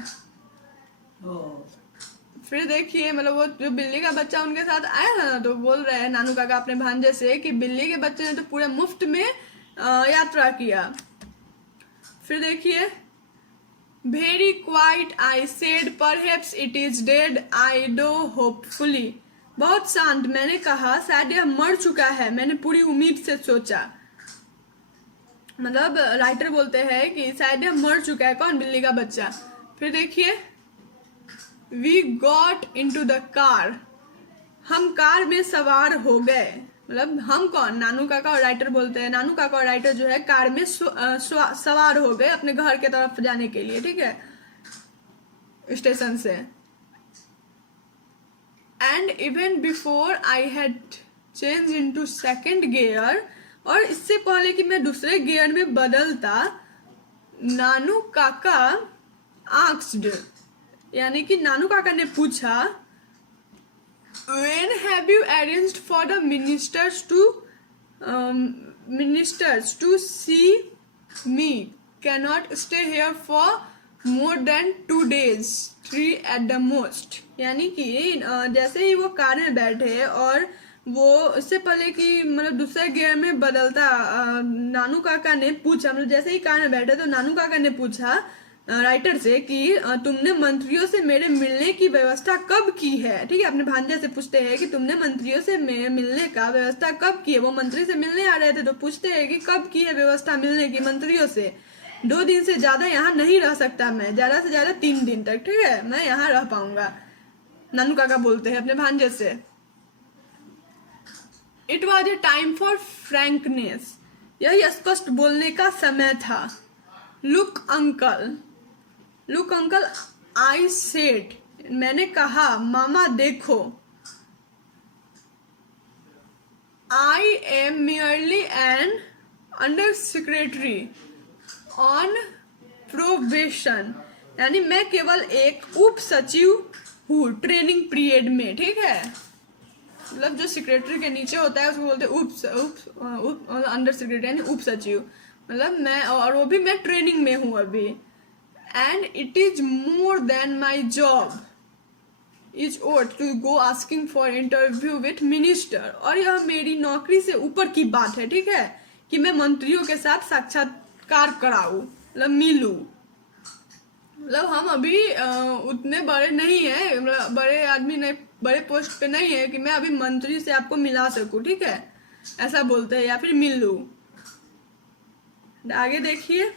फिर देखिए, मतलब वो जो बिल्ली का बच्चा उनके साथ आया था ना, तो बोल रहे हैं नानू काका अपने भांजे से कि बिल्ली के बच्चे ने तो पूरे मुफ्त में यात्रा किया। फिर देखिए, very quite I said perhaps it is dead I do hopefully, बहुत शांत मैंने कहा शायद यह मर चुका है, मैंने पूरी उम्मीद से सोचा। मतलब राइटर बोलते हैं कि शायद यह मर चुका है, कौन? बिल्ली का बच्चा। फिर देखिए, We got into the car, हम कार में सवार हो गए। मतलब हम कौन? नानू काका और राइटर बोलते हैं, नानू काका और राइटर जो है कार में सवार हो गए अपने घर के तरफ जाने के लिए, ठीक है, स्टेशन से। And even before I had change into second gear, और इससे पहले कि मैं दूसरे गियर में बदलता, नानू काका आस्क्ड, यानी कि नानू काका ने पूछा, When have you arranged for the ministers to see me? Cannot stay here for more than 2 days, 3 at the most. यानी कि जैसे ही वो कार में बैठे और वो इससे पहले कि मतलब दूसरे गियर में बदलता, नानू काका ने पूछा, मतलब जैसे ही कार में बैठे तो नानू काका ने पूछा राइटर से कि तुमने मंत्रियों से मेरे मिलने की व्यवस्था कब की है, ठीक है। अपने भांजे से पूछते हैं कि तुमने मंत्रियों से मिलने का व्यवस्था कब की है। वो मंत्री से मिलने आ रहे थे तो पूछते हैं कि कब की है व्यवस्था मिलने की मंत्रियों से। 2 दिन से ज़्यादा यहाँ नहीं रह सकता मैं, ज़्यादा से ज़्यादा 3 दिन तक, ठीक है, मैं यहाँ रह पाऊंगा, नानू काका बोलते हैं अपने भांजे से। It was a time for frankness, यही स्पष्ट बोलने का समय था। लुक अंकल आई सेड, मैंने कहा मामा देखो। I am merely an under secretary on probation, यानी मैं केवल एक उप सचिव हूँ ट्रेनिंग पीरियड में, ठीक है, मतलब जो सेक्रेटरी के नीचे होता है उसको बोलते हैं उप अंडर सेक्रेटरी यानी उप सचिव, मतलब मैं, और वो भी मैं ट्रेनिंग में हूँ अभी। And it is more than my job is ought to go asking for interview with minister, और यह मेरी नौकरी से ऊपर की बात है, ठीक है, कि मैं मंत्रियों के साथ साक्षात्कार कराऊं, मतलब मिलूं। मतलब हम अभी उतने बड़े नहीं है, मतलब बड़े आदमी नहीं, बड़े पोस्ट पे नहीं है कि मैं अभी मंत्री से आपको मिला सकूं, ठीक है, ऐसा बोलते हैं, या फिर मिल लूं। आगे देखिए।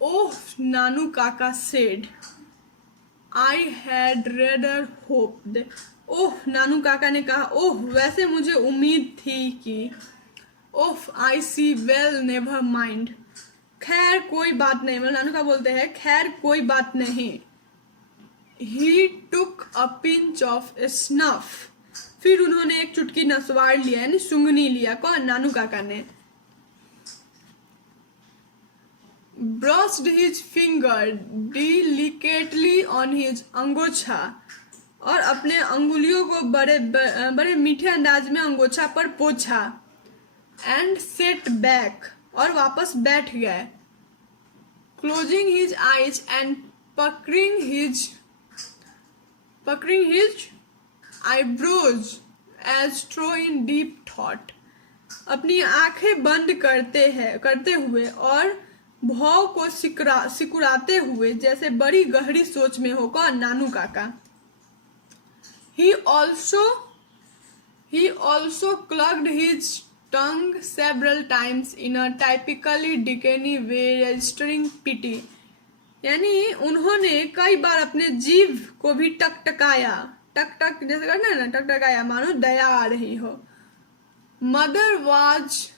Oh Nanu Kaka said I had rather hoped, oh Nanu Kaka ने कहा, ओह वैसे मुझे उम्मीद थी कि, oh I see well never mind, खैर कोई बात नहीं, मतलब नानू का बोलते हैं खैर कोई बात नहीं। ही टुक अ पिंच ऑफ स्नफ, फिर उन्होंने एक चुटकी नसवार लिया यानी सुंगनी लिया, कौन, नानू काका ने। Brushed his finger delicately on his angocha, और अपने अंगुलियों को बड़े मीठे अंदाज में अंगोछा पर पोछा। एंड सेट बैक, और वापस बैठ गए। Closing his eyes and puckering his eyebrows as though in deep thought, अपनी आंखें बंद करते हुए और भाव को सिकुड़ाते हुए जैसे बड़ी गहरी सोच में हो, कौन, नानू काका। He also clucked his tongue several times in a typically Dickeny way, registering pity, यानी उन्होंने कई बार अपने जीभ को भी टकटकाया, टक टक जैसे करना है ना, टकटकाया मानो दया आ रही हो। Mother was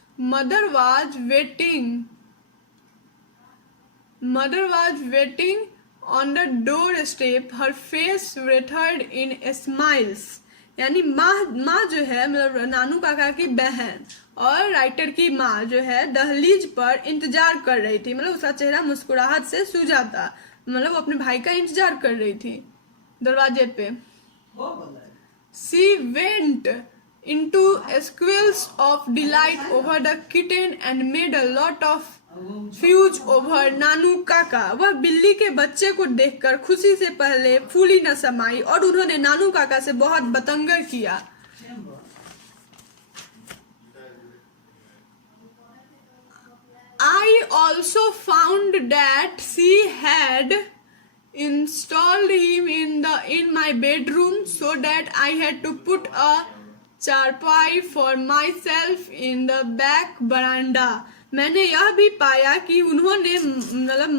waiting on the doorstep, her face wreathed in smiles, यानी माँ जो है मतलब नानू काका की बहन और राइटर की माँ जो है दहलीज पर इंतजार कर रही थी, मतलब उसका चेहरा मुस्कुराहट से सूजा था, मतलब अपने भाई का इंतजार कर रही थी दरवाजे पे। She went into squeals of delight over the kitten and made a lot of fuss over Nanu Kaka, वह बिल्ली के बच्चे को देखकर खुशी से पहले फूली न समाई और उन्होंने नानू काका से बहुत बतंगर किया। I also found that she had installed him in my bedroom so that I had to put a charpai for myself in the back veranda, मैंने यह भी पाया कि उन्होंने मतलब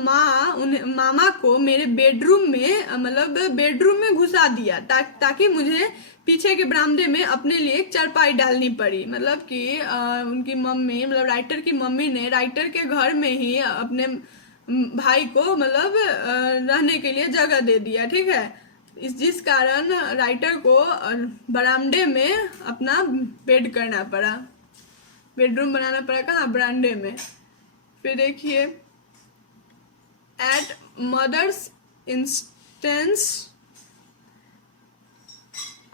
मामा को मेरे बेडरूम में घुसा दिया ताकि मुझे पीछे के बरामदे में अपने लिए एक चारपाई डालनी पड़ी, मतलब कि उनकी मम्मी मतलब राइटर की मम्मी ने राइटर के घर में ही अपने भाई को मतलब रहने के लिए जगह दे दिया, ठीक है, जिस कारण राइटर को बरामदे में अपना बेड करना पड़ा, बेडरूम बनाना पड़ा, कहाँ, बरामदे में। फिर देखिए, at mother's instance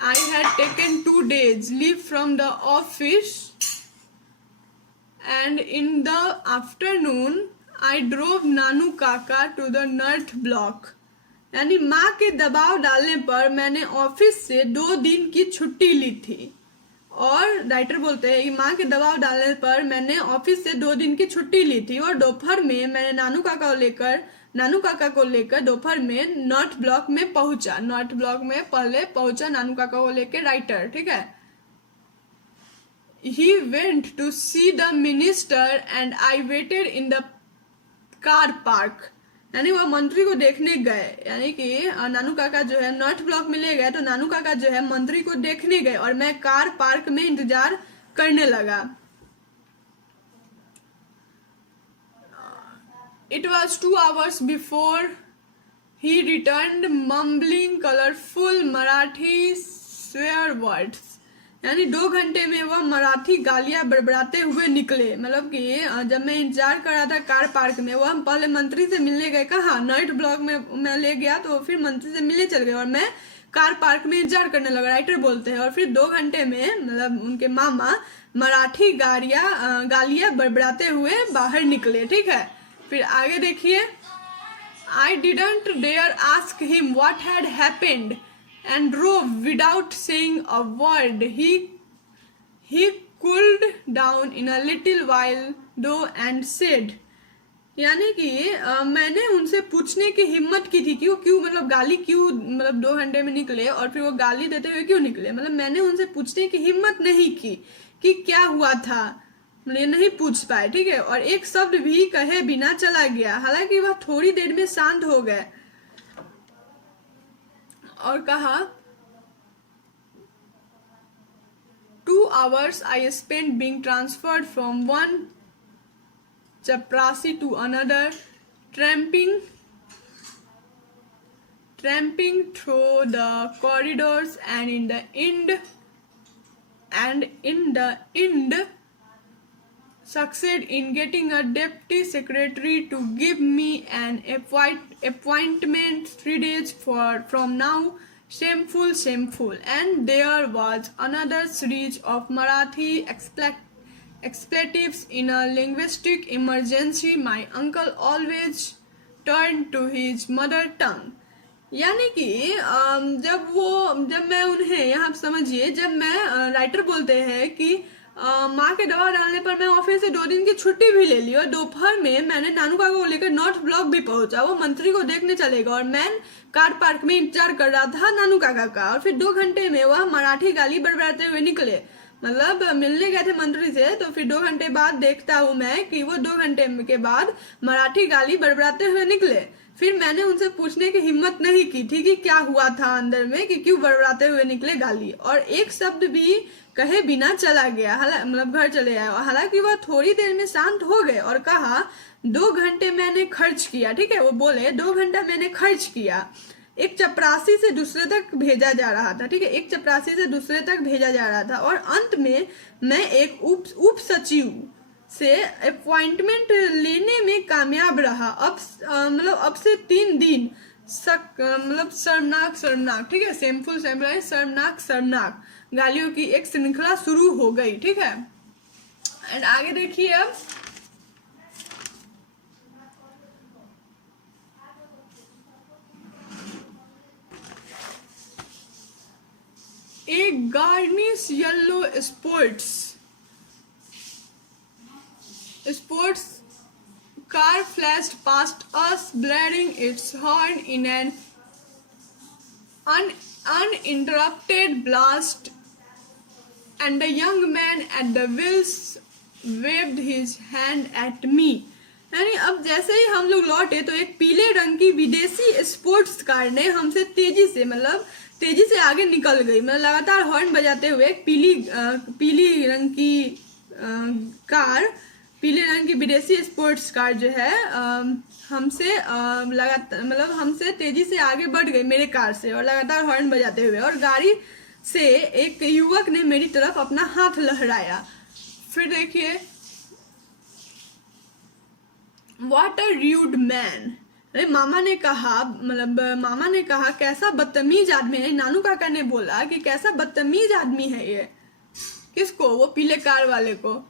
I had taken 2 days leave from the office and in the afternoon I drove नानू काका to the north block, यानी माँ के दबाव डालने पर मैंने ऑफिस से 2 दिन की छुट्टी ली थी, और राइटर बोलते हैं कि माँ के दबाव डालने पर मैंने ऑफिस से 2 दिन की छुट्टी ली थी और दोपहर में मैंने नानू काका को लेकर दोपहर में नॉर्थ ब्लॉक में पहुंचा। नॉर्थ ब्लॉक में पहले पहुंचा नानू काका को लेकर राइटर, ठीक है। he went to see the minister and I waited in the car park। यानी वह मंत्री को देखने गए, यानी कि नानू काका जो है नॉर्थ ब्लॉक में ले गए तो नानू काका जो है मंत्री को देखने गए और मैं कार पार्क में इंतजार करने लगा। It was 2 hours before he returned mumbling colorful Marathi swear words। यानी 2 घंटे में वह मराठी गालियां बड़बड़ाते हुए निकले। मतलब कि जब मैं इंतजार कर रहा था कार पार्क में, वह पहले मंत्री से मिलने गए, कहा नाइट ब्लॉक में मैं ले गया तो फिर मंत्री से मिलने चल गए और मैं कार पार्क में इंतजार करने लगा, राइटर बोलते हैं। और फिर 2 घंटे में मतलब उनके मामा मराठी गालियां बड़बड़ाते हुए बाहर निकले। ठीक है, फिर आगे देखिए। I didn't dare ask him what had happened and drove without saying a word। He cooled down in a little while though and said। यानी कि मैंने उनसे पूछने की हिम्मत की थी कि वो क्यों मतलब गाली क्यों मतलब 2 घंटे में निकले और फिर वो गाली देते हुए क्यों निकले। मतलब मैंने उनसे पूछने की हिम्मत नहीं की कि क्या हुआ था, ये नहीं पूछ पाए। ठीक है, और एक शब्द भी कहे बिना चला गया। हालांकि वह थोड़ी देर में शांत हो गए और कहा 2 hours I spent being transferred from one chaprasi to another, tramping through the corridors and in the end succeed in getting a deputy secretary to give me an appointment 3 days from now। Shameful। And there was another series of Marathi expletives in a linguistic emergency। My uncle always turned to his mother tongue। यानी कि जब मैं उन्हें यहाँ समझिए, जब मैं writer बोलते हैं कि माँ के दवा डालने पर मैं ऑफिस से 2 दिन की छुट्टी भी ले ली और दोपहर में मैंने नानू काका को लेकर नॉर्थ ब्लॉक भी पहुंचा। वो मंत्री को देखने चलेगा और मैं कार पार्क में इंतजार कर रहा था नानू काका का। और फिर 2 घंटे में वह मराठी गाली बड़बड़ाते हुए निकले। मतलब मिलने गए थे मंत्री से तो फिर 2 घंटे बाद देखता हूँ मैं कि वो 2 घंटे के बाद मराठी गाली बड़बड़ाते हुए निकले। फिर मैंने उनसे पूछने की हिम्मत नहीं की थी कि क्या हुआ था अंदर में कि क्यों बड़बड़ाते हुए निकले गाली, और एक शब्द भी कहे बिना चला गया, मतलब घर चले आए। हालांकि वह थोड़ी देर में शांत हो गए और कहा 2 घंटे मैंने खर्च किया। ठीक है, वो बोले 2 घंटा मैंने खर्च किया। एक चपरासी से दूसरे तक भेजा जा रहा था। ठीक है, एक चपरासी से दूसरे तक भेजा जा रहा था और अंत में मैं एक उप सचिव से अपॉइंटमेंट लेने में कामयाब रहा। अब से 3 दिन मतलब शर्मनाक। ठीक है, शेमफुल शर्मनाक गालियों की एक श्रृंखला शुरू हो गई। ठीक है, एंड आगे देखिए। अब एक garnish yellow sports car flashed past us, blaring its horn in an uninterrupted blast, and the young man at the wheels waved his hand at me। यानी अब जैसे ही हम लोग लौटे तो एक पीले रंग की विदेशी स्पोर्ट्स कार ने हमसे तेजी से आगे निकल गई। मतलब लगातार हॉर्न बजाते हुए एक पीली रंग की कार, पीले रंग की विदेशी स्पोर्ट्स कार जो है हमसे हमसे तेजी से आगे बढ़ गई मेरे कार से और लगातार हॉर्न बजाते हुए, और गाड़ी से एक युवक ने मेरी तरफ अपना हाथ लहराया। फिर देखिए, व्हाट अ र्यूड मैन। अरे मामा ने कहा कैसा बदतमीज आदमी है। नानू काका ने बोला कि कैसा बदतमीज आदमी है ये। किसको? वो पीले कार वाले को।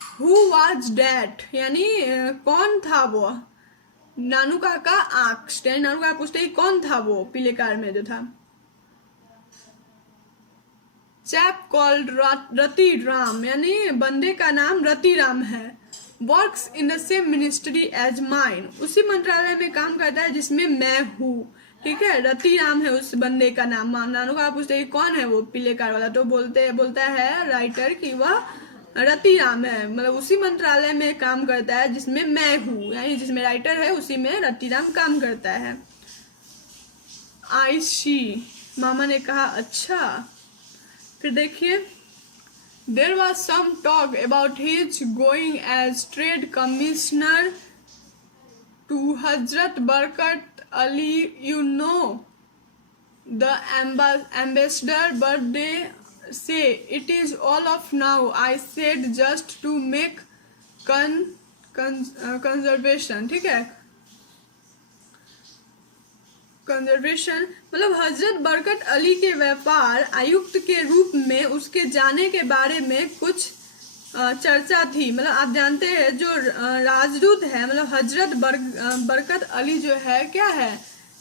Who was that? यानी कौन था वो? नानू काका आस्क्ड, नानू काका पूछते ही कौन था वो पीले कार में जो था। चैप कॉल्ड रति राम, यानी बंदे का नाम रति राम है। Works in the same ministry as mine, उसी मंत्रालय में काम करता है जिसमें मैं हूँ। ठीक है, रति राम है उस बंदे का नाम। नानू काका पूछते ही कौन है वो पीले कार वाला, तो बोलता है राइटर कि वह रतिराम है, मतलब उसी मंत्रालय में काम करता है जिसमें मैं हूँ, यानी जिसमें राइटर है उसी में रतिराम काम करता है। आई सी, मामा ने कहा अच्छा। फिर देखिए, there was some talk about his going as trade commissioner to Hazrat Barkat Ali, you know the ambassador, but they say it is all off now. I said just to make conservation, ठीक है, कंजर्वेशन मतलब हजरत बरकत अली के व्यापार आयुक्त के रूप में उसके जाने के बारे में कुछ चर्चा थी। मतलब आप जानते हैं जो राजदूत है, मतलब हजरत बरकत अली जो है क्या है,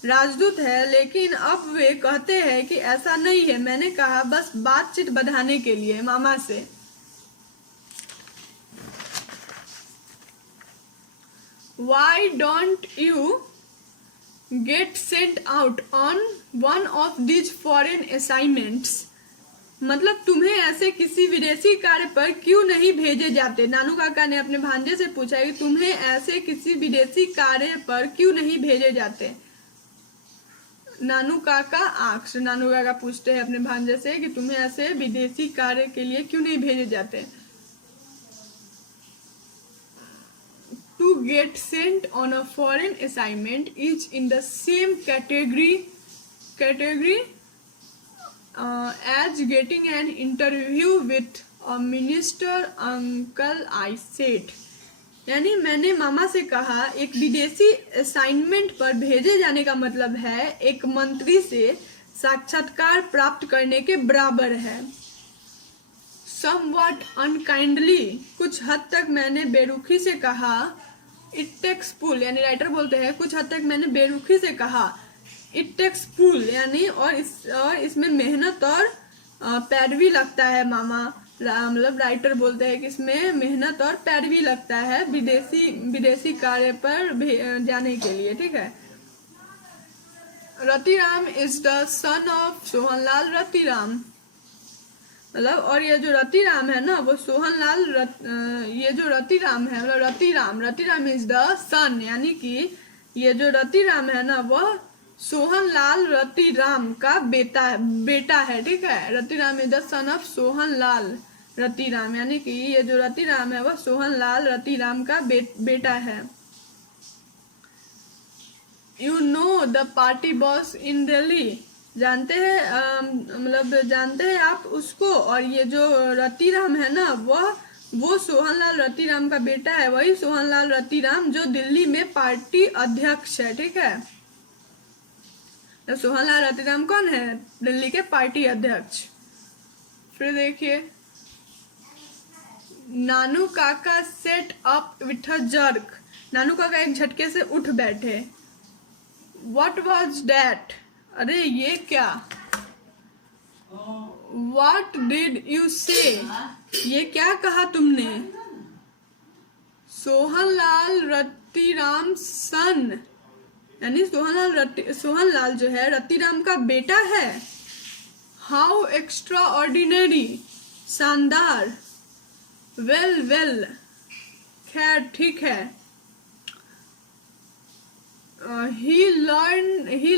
राजदूत है, लेकिन अब वे कहते हैं कि ऐसा नहीं है। मैंने कहा बस बातचीत बढ़ाने के लिए मामा से। Why don't you get sent out on one of these foreign assignments? मतलब तुम्हें ऐसे किसी विदेशी कार्य पर क्यों नहीं भेजे जाते। नानू काका ने अपने भांजे से पूछा कि तुम्हें ऐसे किसी विदेशी कार्य पर क्यों नहीं भेजे जाते। नानू काका आस्क्ड, नानू काका पूछते हैं अपने भांजे से कि तुम्हें ऐसे विदेशी कार्य के लिए क्यों नहीं भेजे जाते। To get sent on a foreign assignment is in the same category as getting an interview with a minister, uncle I said. यानी मैंने मामा से कहा एक विदेशी असाइनमेंट पर भेजे जाने का मतलब है एक मंत्री से साक्षात्कार प्राप्त करने के बराबर है। समवट अनकाइंडली, कुछ हद तक मैंने बेरुखी से कहा। इट टेक्स पुल, यानी राइटर बोलते हैं कुछ हद तक मैंने बेरुखी से कहा। इट टेक्स पुल यानी और इसमें मेहनत और पैरवी लगता है मामा, मतलब राइटर बोलते हैं कि इसमें मेहनत और पैरवी लगता है विदेशी कार्य पर जाने के लिए, ठीक है। Ratiram is the son of Sohanlal Ratiram, मतलब और ये जो रतिराम है ना वो सोहनलाल ये जो रतिराम है मतलब रतिराम इज द सन, यानी कि ये जो रतिराम है ना वह सोहनलाल रतिराम का बेटा है, ठीक है। Ratiram is the son of Sohanlal Ratiram, यानी कि ये जो रतिराम है वह सोहनलाल रतिराम का बेटा है। You know the party boss इन दिल्ली, जानते हैं मतलब जानते हैं आप उसको। और ये जो रतिराम है ना वो सोहनलाल रतिराम का बेटा है, वही सोहनलाल रतिराम जो दिल्ली में पार्टी अध्यक्ष है, ठीक है। तो सोहनलाल रतिराम कौन है, दिल्ली के पार्टी अध्यक्ष। फिर देखिए, Nanu Kaka sat up with a jerk, Nanu Kaka एक झटके से उठ बैठे। व्हाट वाज दैट, अरे ये क्या। व्हाट डिड यू से, ये क्या कहा तुमने। सोहनलाल रतिराम सन, यानी सोहनलाल जो है रतिराम का बेटा है। हाउ एक्स्ट्रा ऑर्डिनरी, शानदार। वेल खैर ठीक है। He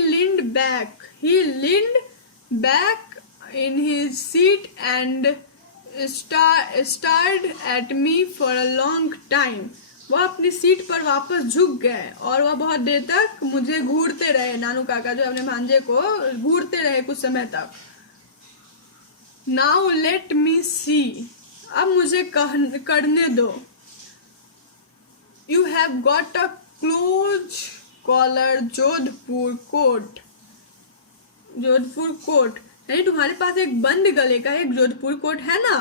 leaned back in his seat and stared at me for a long time. वह अपनी सीट पर वापस झुक गए और वह बहुत देर तक मुझे घूरते रहे। नानू काका जो अपने भांजे को घूरते रहे कुछ समय तक। Now let me see, अब मुझे करने दो। You have got a close collar Jodhpur coat, यानी तुम्हारे पास एक बंद गले का एक जोधपुर कोट है ना।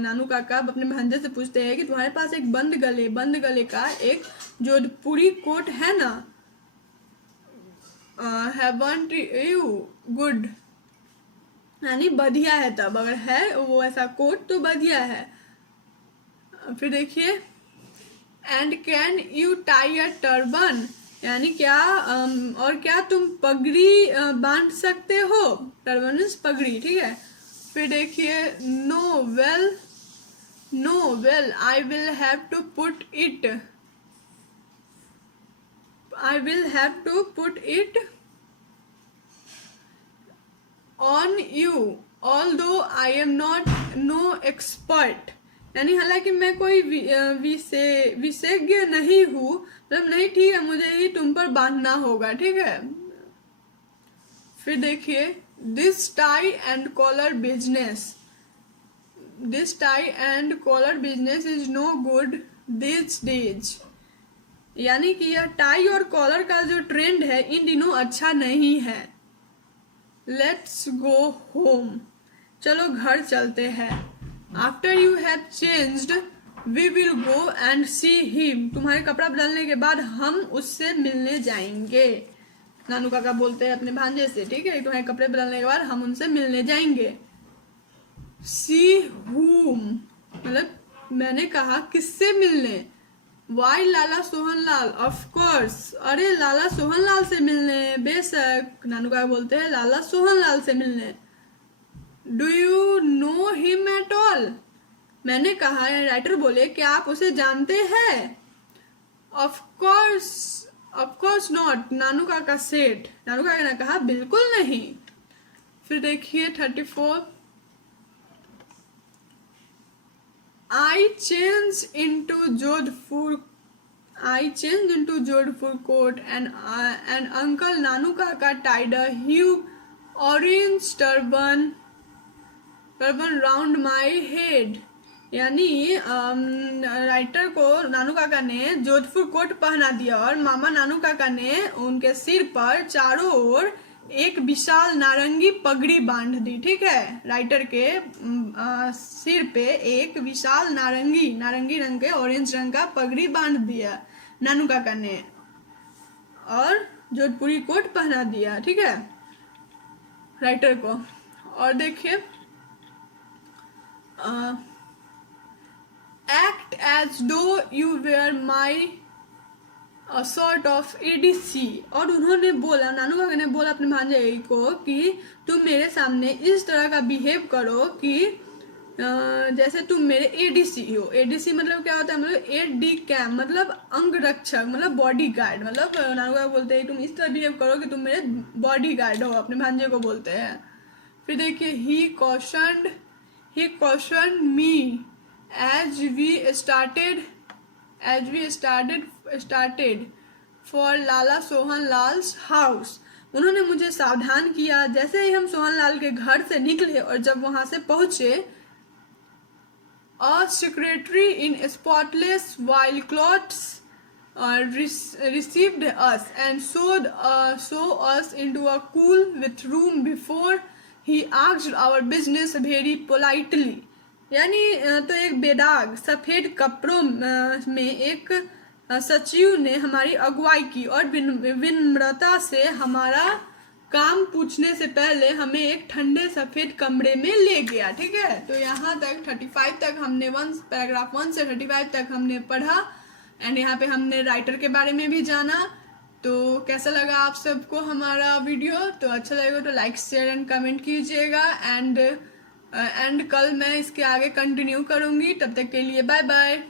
नानू काका अपने भांजे से पूछते हैं कि तुम्हारे पास एक बंद गले का एक जोधपुरी कोट है ना। हैवंट यू, गुड, यानी बढ़िया है, तब अगर है वो ऐसा कोट तो बढ़िया है। फिर देखिए, and can you tie a turban, यानी क्या और क्या तुम पगड़ी बांध सकते हो। टर्बन पगड़ी, ठीक है। फिर देखिए, no well No, well, I will have to put it. I will have to put it on you, although I am not no expert. यानी हालांकि मैं कोई विशेषज्ञ नहीं हूँ, मतलब नहीं, ठीक है, मुझे ही तुम पर बांधना होगा, ठीक है। फिर देखिए, this tie and collar business, this tie and collar business is no good this days. यानी कि यह टाई और कॉलर का जो ट्रेंड है इन दिनों अच्छा नहीं है। लेट्स गो होम, चलो घर चलते हैं। After you have changed we will go and see him, तुम्हारे कपड़ा बदलने के बाद हम उससे मिलने जाएंगे। नानू काका बोलते हैं अपने भांजे से, ठीक है, तुम्हारे कपड़े बदलने के बाद हम उनसे मिलने जाएंगे। सी हुम, मतलब मैंने कहा किससे मिलने। Why Lala Sohanlal, of course, अरे लाला सोहनलाल से मिलने, बेशक। नानू का बोलते हैं लाला सोहनलाल से मिलने। Do you know him at all, मैंने कहा, राइटर बोले क्या आप उसे जानते हैं। ऑफ कोर्स नॉट, नानू काका सेठ, नानू काका ने कहा बिल्कुल नहीं। फिर देखिए 34, I changed into Jodhpur coat and Uncle Nanu Kaka tied a huge orange turban round my head। यानी राइटर को नानू काका ने जोधपुर कोट पहना दिया और मामा नानू काका ने उनके सिर पर चारों ओर एक विशाल नारंगी पगड़ी बांध दी, ठीक है। राइटर के सिर पे एक विशाल नारंगी रंग के, ऑरेंज रंग का पगड़ी बांध दिया नानू काका ने और जोधपुरी कोट पहना दिया, ठीक है, राइटर को। और देखिए, act as though you were my sort of ADC, और उन्होंने बोला, नानू काका ने बोला अपने भांजे को कि तुम मेरे सामने इस तरह का बिहेव करो कि जैसे तुम मेरे एडीसी हो। एडीसी मतलब क्या होता है, मतलब एड डी कैम, मतलब अंग रक्षक, मतलब बॉडी गार्ड, मतलब नानू काका बोलते हैं तुम इस तरह बिहेव करो कि तुम मेरे बॉडी गार्ड हो, अपने भांजे को बोलते हैं। फिर देखिए, ही cautioned me as we started for Lala Sohan Lals house. उन्होंने मुझे सावधान किया जैसे ही हम सोहन लाल के घर से निकले, और जब वहां से पहुंचे, a secretary in spotless white clothes received us and show us into a cool with room before he asked our business very politely। यानी तो एक बेदाग सफेद कपड़ों में एक सचिव ने हमारी अगुवाई की और विनम्रता से हमारा काम पूछने से पहले हमें एक ठंडे सफेद कमरे में ले गया, ठीक है। तो यहाँ तक 35 तक हमने पैराग्राफ 1 से 35 तक हमने पढ़ा, एंड यहाँ पे हमने राइटर के बारे में भी जाना। तो कैसा लगा आप सबको हमारा वीडियो? तो अच्छा लगेगा तो लाइक शेयर एंड कमेंट कीजिएगा, एंड कल मैं इसके आगे कंटिन्यू करूँगी। तब तक के लिए बाय बाय।